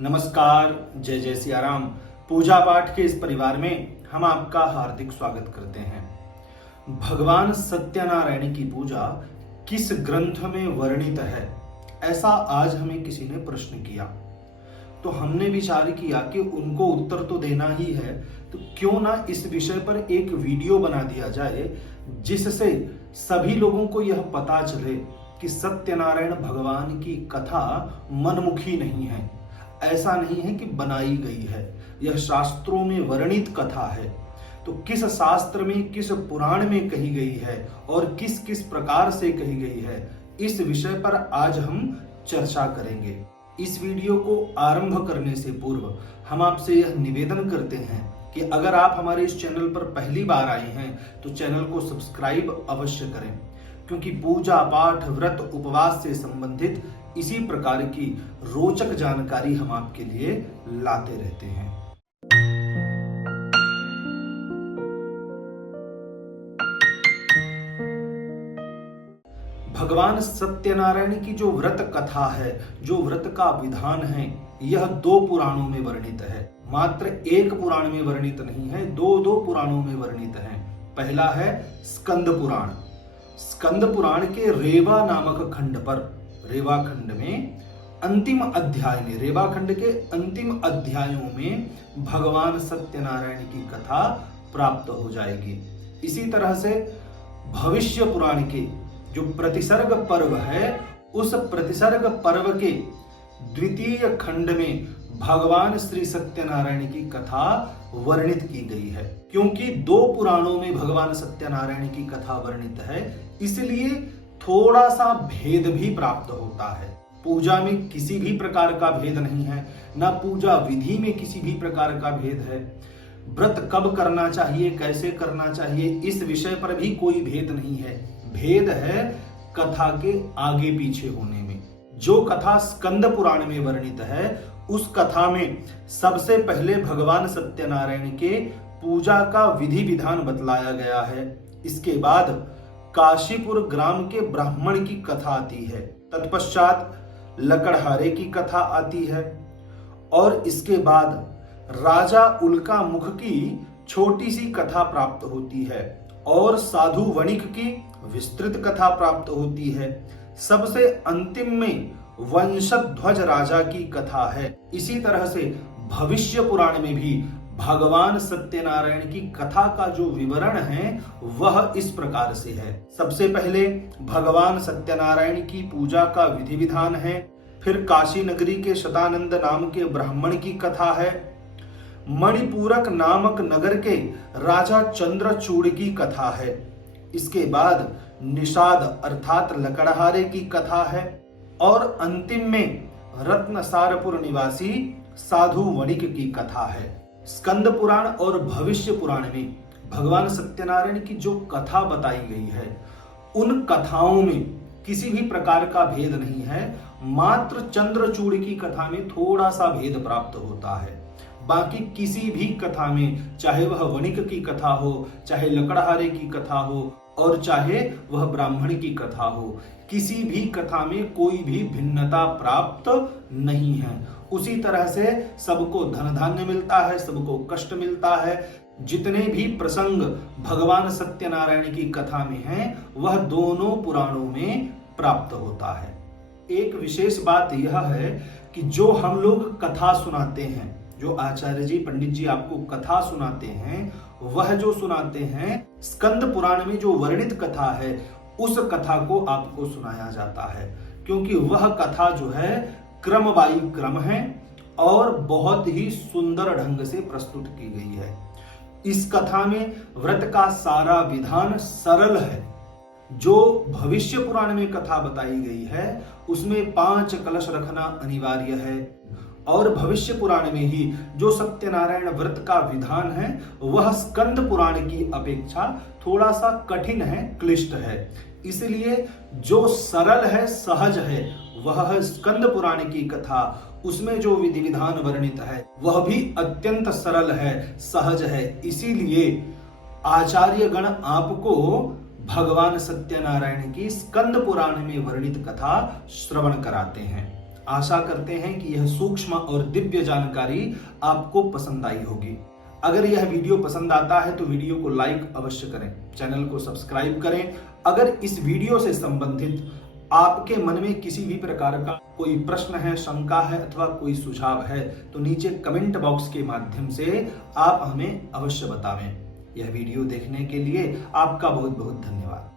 नमस्कार, जय जय सिया राम। पूजा पाठ के इस परिवार में हम आपका हार्दिक स्वागत करते हैं। भगवान सत्यनारायण की पूजा किस ग्रंथ में वर्णित है, ऐसा आज हमें किसी ने प्रश्न किया। तो हमने विचार किया कि उनको उत्तर तो देना ही है, तो क्यों ना इस विषय पर एक वीडियो बना दिया जाए, जिससे सभी लोगों को यह पता चले कि सत्यनारायण भगवान की कथा मनमुखी नहीं है। ऐसा नहीं है कि बनाई गई है, यह शास्त्रों में वर्णित कथा है। तो किस शास्त्र में, किस पुराण में कही गई है और किस किस प्रकार से कही गई है, इस विषय पर आज हम चर्चा करेंगे। इस वीडियो को आरंभ करने से पूर्व हम आपसे यह निवेदन करते हैं कि अगर आप हमारे इस चैनल पर पहली बार आए हैं तो चैनल को सब्सक्राइब अवश्य करें, क्योंकि पूजा पाठ, व्रत, उपवास से संबंधित इसी प्रकार की रोचक जानकारी हम आपके लिए लाते रहते हैं। भगवान सत्यनारायण की जो व्रत कथा है, जो व्रत का विधान है, यह 2 पुराणों में वर्णित है। मात्र एक पुराण में वर्णित नहीं है, दो पुराणों में वर्णित है। पहला है स्कंद पुराण। स्कंद पुराण के रेवा नामक खंड पर, रेवा खंड में अंतिम अध्याय में, रेवा खंड के अंतिम अध्यायों में भगवान सत्यनारायण की कथा प्राप्त हो जाएगी। इसी तरह से भविष्य पुराण के जो प्रतिसर्ग पर्व है, उस प्रतिसर्ग पर्व के द्वितीय खंड में भगवान श्री सत्यनारायण की कथा वर्णित की गई है। क्योंकि 2 पुराणों में भगवान सत्यनारायण की कथा वर्णित है, इसलिए थोड़ा सा भेद भी प्राप्त होता है। पूजा में किसी भी प्रकार का भेद नहीं है, ना पूजा विधि में किसी भी प्रकार का भेद है। व्रत कब करना चाहिए, कैसे करना चाहिए, इस विषय पर भी कोई भेद नहीं है। भेद है कथा के आगे पीछे होने में। जो कथा स्कंद पुराण में वर्णित है, उस कथा में सबसे पहले भगवान सत्यनारायण के पूजा का विधि विधान बतलाया गया है। इसके बाद काशीपुर ग्राम के ब्राह्मण की कथा आती है, तत्पश्चात लकड़हारे की कथा आती है, और इसके बाद राजा उल्का मुख की छोटी सी कथा प्राप्त होती है, और साधु वणिक की विस्तृत कथा प्राप्त होती है। सबसे अंतिम में वंशध्वज राजा की कथा है। इसी तरह से भविष्य पुराण में भी भगवान सत्यनारायण की कथा का जो विवरण है, वह इस प्रकार से है। सबसे पहले भगवान सत्यनारायण की पूजा का विधि विधान है, फिर काशी नगरी के शतानंद नाम के ब्राह्मण की कथा है, मणिपूरक नामक नगर के राजा चंद्रचूड़ की कथा है, इसके बाद निषाद अर्थात लकड़हारे की कथा है, और अंतिम में रत्नसारपुर निवासी साधु वणिक की कथा है। स्कंद पुराण और भविष्य पुराण में भगवान सत्यनारायण की जो कथा बताई गई है, उन कथाओं में किसी भी प्रकार का भेद नहीं है। मात्र चंद्रचूड़ की कथा में थोड़ा सा भेद प्राप्त होता है। बाकी किसी भी कथा में, चाहे वह वणिक की कथा हो, चाहे लकड़हारे की कथा हो, और चाहे वह ब्राह्मण की कथा हो, किसी भी कथा में कोई भी भिन्नता प्राप्त नहीं है। उसी तरह से सबको धन धान्य मिलता है, सबको कष्ट मिलता है। जितने भी प्रसंग भगवान सत्यनारायण की कथा में हैं, वह दोनों पुराणों में प्राप्त होता है। एक विशेष बात यह है कि जो हम लोग कथा सुनाते हैं, जो आचार्य जी, पंडित जी आपको कथा सुनाते हैं, वह जो सुनाते हैं स्कंद पुराण में जो वर्णित कथा है, उस कथा को आपको सुनाया जाता है। क्योंकि वह कथा जो है क्रम बाई क्रम है और बहुत ही सुंदर ढंग से प्रस्तुत की गई है। इस कथा में व्रत का सारा विधान सरल है। जो भविष्य पुराण में कथा बताई गई है, उसमें 5 कलश रखना अनिवार्य है, और भविष्य पुराण में ही जो सत्यनारायण व्रत का विधान है, वह स्कंद पुराण की अपेक्षा थोड़ा सा कठिन है, क्लिष्ट है। इसलिए जो सरल है, सहज है, वह है स्कंद पुराण की कथा। उसमें जो विधि विधान वर्णित है, वह भी अत्यंत सरल है, सहज है। इसीलिए आचार्य गण आपको भगवान सत्यनारायण की स्कंद पुराण में वर्णित कथा श्रवण कराते हैं। आशा करते हैं कि यह सूक्ष्म और दिव्य जानकारी आपको पसंद आई होगी। अगर यह वीडियो पसंद आता है तो वीडियो को लाइक अवश्य करें, चैनल को सब्सक्राइब करें। अगर इस वीडियो से संबंधित आपके मन में किसी भी प्रकार का कोई प्रश्न है, शंका है अथवा कोई सुझाव है तो नीचे कमेंट बॉक्स के माध्यम से आप हमें अवश्य बतावें। यह वीडियो देखने के लिए आपका बहुत बहुत धन्यवाद।